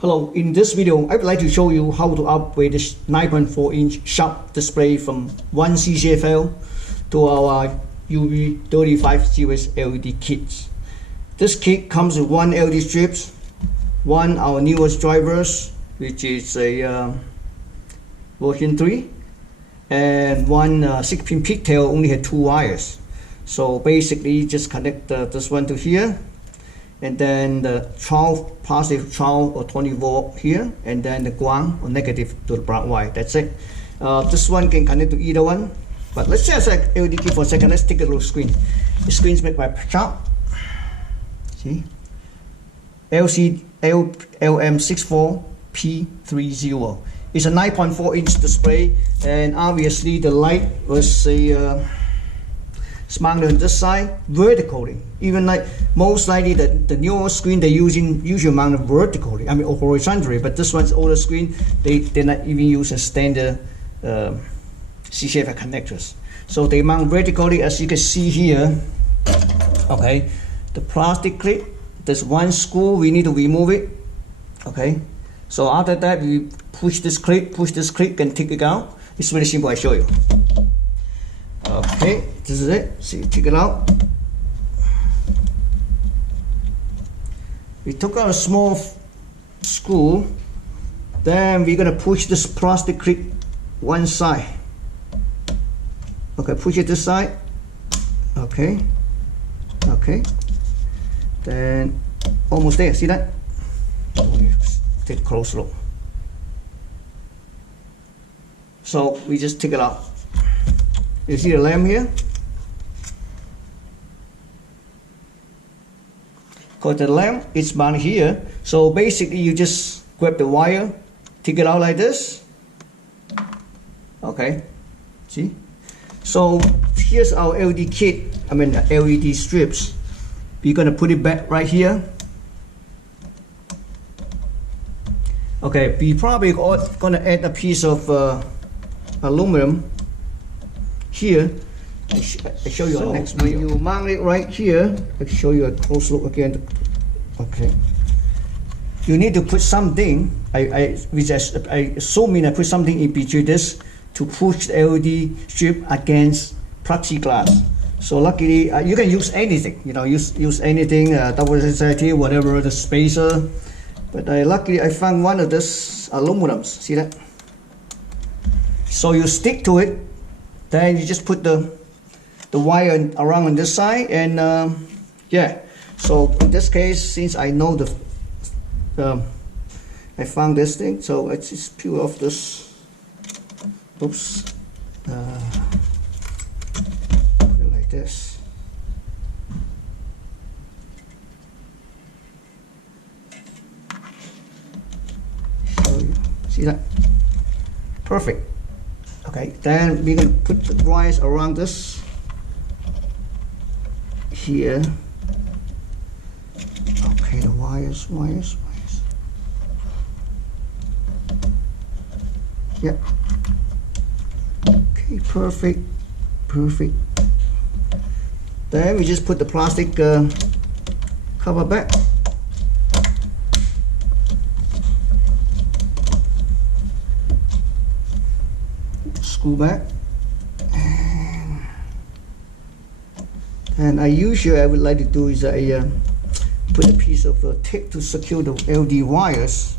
Hello, in this video I would like to show you how to upgrade this 9.4-inch sharp display from one CCFL to our UV35 series LED kits. This kit comes with one LED strips, one our newest drivers, which is a version 3, and one 6-pin pigtail only had 2 wires. So basically just connect this one to here, and then the 12 positive 12 or 20 volt here, and then the ground or negative to the brown wire. That's it. This one can connect to either one, but let's just like LED kit for a second. Let's take a look screen. The screen is made by Sharp. See, LM64P30. It's a 9.4-inch display, and obviously the light was a mounted on this side vertically. Even like most likely the newer screen they're usually mounted vertically, I mean or horizontally, but this one's older screen, they're not even using standard CCFL connectors. So they mount vertically, as you can see here. Okay, the plastic clip, there's one screw, we need to remove it. Okay, so after that we push this clip and take it out. It's really simple, I show you. Okay, this is it. See, take it out. We took out a small screw, then we're gonna push this plastic clip one side. Okay, push it this side. Okay, okay. Then almost there. See that? Take a close look. So we just take it out. You see the lamp here? Because the lamp is mounted here, so basically you just grab the wire, take it out like this. Okay, see? So here's our LED kit, I mean LED strips. We're gonna put it back right here. Okay, we probably gonna add a piece of aluminum here. I show you so next video. When you mount it right here, I'll show you a close look again. Okay, you need to put something. I assuming I put something in between this to push the LED strip against plexiglass. So luckily, you can use anything. You know, use anything, double society, whatever, the spacer. But luckily, I found one of this aluminums. See that? So you stick to it. Then you just put the wire around on this side, and yeah. So in this case, since I know I found this thing, so let's just peel off this. Oops. Put it like this. Show you. See that? Perfect. Okay, then we're going to put the wires around this here. Okay, the wires. Yeah. Okay, perfect. Then we just put the plastic cover back. Screw back, and I would like to do is put a piece of tape to secure the LED wires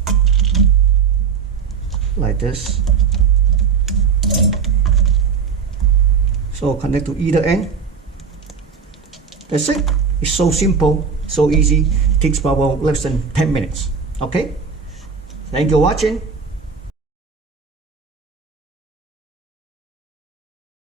like this. So connect to either end. That's it. It's so simple, so easy. It takes about less than 10 minutes. Okay. Thank you for watching.